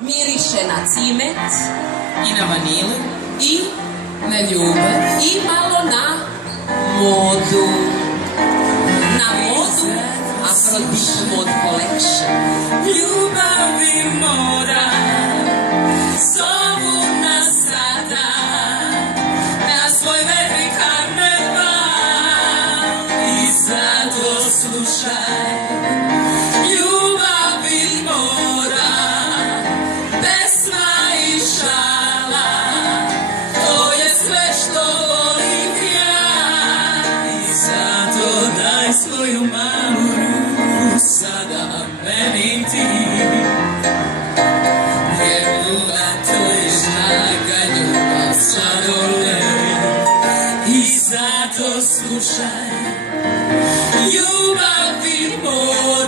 Miriše na cimet i na vanilu i na ljubav i malo na modu. Na modu Afrodit Mod Collection. ljubavi mora zovu nas sada na svoj veliki karneval i zato slušaj ljubavi mora pesma i šala, to je sve što volim ja i zato daj svoju malu ruku sada meni ti, jer ljubav to je žaka, ljubav sladoled i zato slušaj ljubavi mora